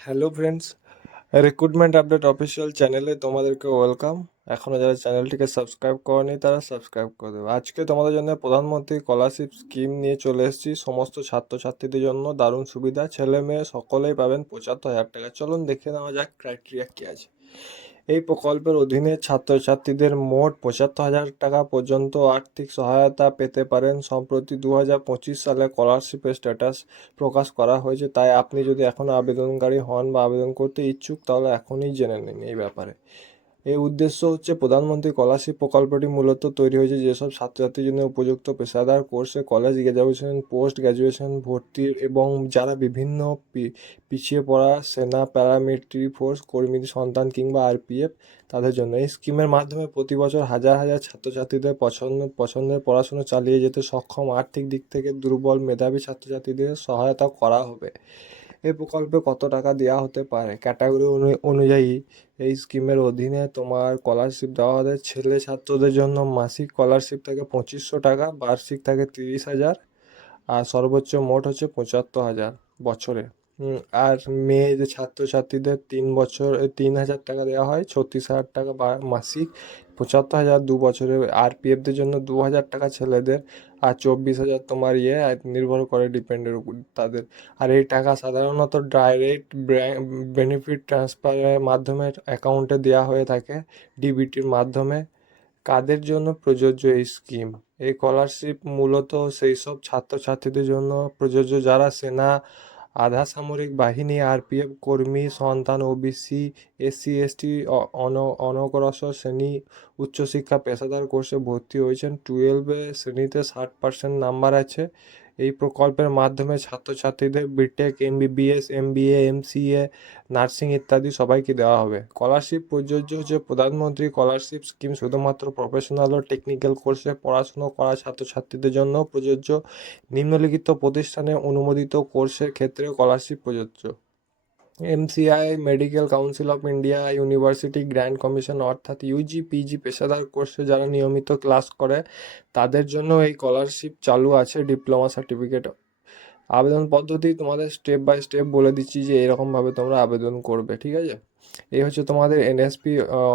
Hello friends recruitment update official চ্যানেলে তোমাদেরকে welcome এখনও যারা চ্যানেলটিকে সাবস্ক্রাইব করেনি, তারা সাবস্ক্রাইব করে দেবে। আজকে তোমাদের জন্য প্রধানমন্ত্রী স্কলারশিপ স্কিম নিয়ে চলে এসেছি। সমস্ত ছাত্রছাত্রীদের জন্য দারুণ সুবিধা। ছেলে মেয়ে সকলেই পাবেন পঁচাত্তর হাজার টাকা। চলুন দেখে নেওয়া যাক ক্রাইটেরিয়া কী আছে। এই প্রকল্পের অধীনে ছাত্রছাত্রীদের মোট পঁচাত্তর হাজার টাকা পর্যন্ত আর্থিক সহায়তা পেতে পারেন। সম্প্রতি দু হাজার পঁচিশ সালে স্কলারশিপের স্ট্যাটাস প্রকাশ করা হয়েছে। তাই আপনি যদি এখনও আবেদনকারী হন বা আবেদন করতে ইচ্ছুক, তাহলে এখনই জেনে নিন এই ব্যাপারে। এই উদ্দেশ্য হচ্ছে প্রধানমন্ত্রী স্কলারশিপ প্রকল্পটি মূলত তৈরি হয়েছে যেসব ছাত্রছাত্রীর জন্য উপযুক্ত পেশাদার কোর্সে কলেজ গ্র্যাজুয়েশন পোস্ট গ্র্যাজুয়েশন ভর্তি এবং যারা বিভিন্ন পিছিয়ে পড়া সেনা প্যারামিলিটারি ফোর্স কর্মীর সন্তান কিংবা আরপিএফ, তাদের জন্য। এই স্কিমের মাধ্যমে প্রতি বছর হাজার হাজার ছাত্রছাত্রীদের পছন্দ, পছন্দের পড়াশুনো চালিয়ে যেতে সক্ষম। আর্থিক দিক থেকে দুর্বল মেধাবী ছাত্রছাত্রীদের সহায়তা করা হবে। এই প্রকল্পে কত টাকা দেওয়া হতে পারে? ক্যাটাগরি অনুযায়ী এই স্কিমের অধীনে তোমার স্কলারশিপ দেওয়া হবে ছেলে ছাত্রদের জন্য মাসিক স্কলারশিপ থাকে পঁচিশশো টাকা, বার্ষিক থাকে তিরিশ হাজার, আর সর্বোচ্চ মোট হচ্ছে পঁচাত্তর হাজার বছরে। আর মেয়ে যে ছাত্রছাত্রীদের তিন বছর, তিন হাজার টাকা দেওয়া হয়, ছত্রিশ হাজার টাকা মাসিক পঁচাত্তর হাজার দু বছরে আরপিএফদের জন্য দু হাজার টাকা ছেলেদের আর চব্বিশ হাজার তোমার ইয়ে নির্ভর করে ডিপেন্ডের উপর তাদের। আর এই টাকা সাধারণত ডাইরেক্ট বেনিফিট ট্রান্সফারের মাধ্যমে অ্যাকাউন্টে দেওয়া হয়ে থাকে ডিবিটির মাধ্যমে। কাদের জন্য? প্রযোজ্য এই স্কিম এই স্কলারশিপ মূলত সেই সব ছাত্রছাত্রীদের জন্য প্রযোজ্য যারা সেনা আধা সামরিক বাহিনী, আরপিএফ কর্মী, সন্তান, ওবিসি, এসসি, এসটি অনগ্রসর শ্রেণি, উচ্চশিক্ষা, পেশাদার কোর্সে ভর্তি হয়েছেন। টুয়েলভে শ্রেণীতে ষাট পার্সেন্ট নাম্বার আছে। এই প্রকল্পের মাধ্যমে ছাত্রছাত্রীদের B Tech MBBS MBA MCA nursing ইত্যাদি সবাইকে দেওয়া হবে। স্কলারশিপ প্রযোজ্য হচ্ছে প্রধানমন্ত্রী স্কলারশিপ স্কিম শুধুমাত্র প্রফেশনাল ও টেকনিক্যাল কোর্সে পড়াশুনো করা ছাত্রছাত্রীদের জন্য প্রযোজ্য। নিম্নলিখিত প্রতিষ্ঠানে অনুমোদিত কোর্সের ক্ষেত্রে স্কলারশিপ প্রযোজ্য। MCI medical council of India university grand commission অর্থাৎ ইউজি পিজি পেশাদার কোর্সে যারা নিয়মিত ক্লাস করে, তাদের জন্য এই স্কলারশিপ চালু আছে ডিপ্লোমা সার্টিফিকেট আবেদন পদ্ধতি তোমাদের স্টেপ বাই স্টেপ বলে দিচ্ছি যে এরকমভাবে তোমরা আবেদন করবে, ঠিক আছে? এই হচ্ছে তোমাদের এনএসপি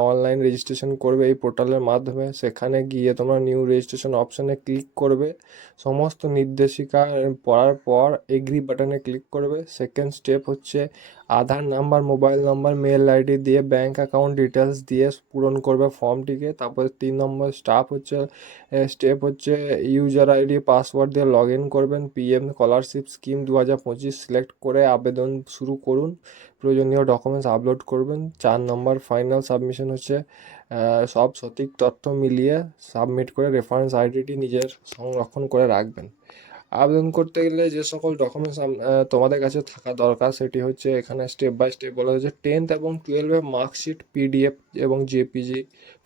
অনলাইন রেজিস্ট্রেশন করবে এই পোর্টালের মাধ্যমে। সেখানে গিয়ে তোমরা নিউ রেজিস্ট্রেশন অপশানে ক্লিক করবে। সমস্ত নির্দেশিকা পড়ার পর এগ্রি বাটনে ক্লিক করবে। সেকেন্ড স্টেপ হচ্ছে Aadhaar number mobile number mail ID দিয়ে ব্যাঙ্ক অ্যাকাউন্ট ডিটেলস দিয়ে পূরণ করবে ফর্মটিকে তারপরে তিন নম্বর স্টাফ হচ্ছে স্টেপ হচ্ছে ইউজার আইডি পাসওয়ার্ড দিয়ে লগ ইন করবেন। পিএম স্কলারশিপ স্কিম দু হাজার পঁচিশ সিলেক্ট করে আবেদন শুরু করুন। প্রয়োজনীয় ডকুমেন্টস আপলোড করবেন। চার নম্বর ফাইনাল সাবমিশন হচ্ছে সব সঠিক তথ্য মিলিয়ে সাবমিট করে রেফারেন্স আইডিটি নিজের সংরক্ষণ করে রাখবেন। আবেদন করতে গেলে যে সকল ডকুমেন্টস তোমাদের কাছে থাকা দরকার সেটি হচ্ছে এখানে স্টেপ বাই স্টেপ বলা হয়েছে। টেন্থ এবং টুয়েলভের মার্কশিট পিডিএফ এবং জেপিজি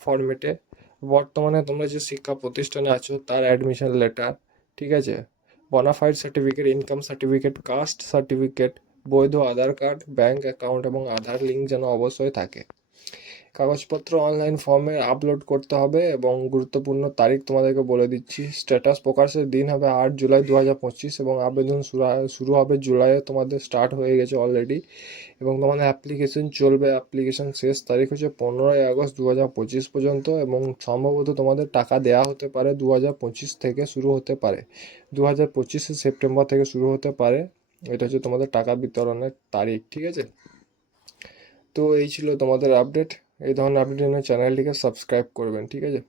ফরম্যাটে বর্তমানে তোমরা যে শিক্ষা প্রতিষ্ঠানে আছো, তার অ্যাডমিশন লেটার ঠিক আছে? Bonafide certificate income certificate caste certificate বৈধ আধার কার্ড, ব্যাংক অ্যাকাউন্ট এবং আধার লিঙ্ক যেন অবশ্যই থাকে। কাগজপত্র অনলাইন ফর্মে আপলোড করতে হবে এবং গুরুত্বপূর্ণ তারিখ তোমাদেরকে বলে দিচ্ছি। স্ট্যাটাস প্রকাশের দিন হবে আট জুলাই দু হাজার পঁচিশ এবং আবেদন শুরু শুরু হবে জুলাইয়ে। তোমাদের স্টার্ট হয়ে গেছে অলরেডি এবং তোমাদের অ্যাপ্লিকেশন চলবে। অ্যাপ্লিকেশন শেষ তারিখ হচ্ছে পনেরোই আগস্ট দু হাজার পঁচিশ পর্যন্ত এবং সম্ভবত তোমাদের টাকা দেওয়া হতে পারে দু হাজার পঁচিশ থেকে শুরু হতে পারে। দু হাজার পঁচিশে সেপ্টেম্বর থেকে শুরু হতে পারে। এটা হচ্ছে তোমাদের টাকা বিতরণের তারিখ, ঠিক আছে? তো এই ছিল তোমাদের আপডেট এই ধরনের আপডেটের জন্য চ্যানেলটিকে সাবস্ক্রাইব করবেন, ঠিক আছে?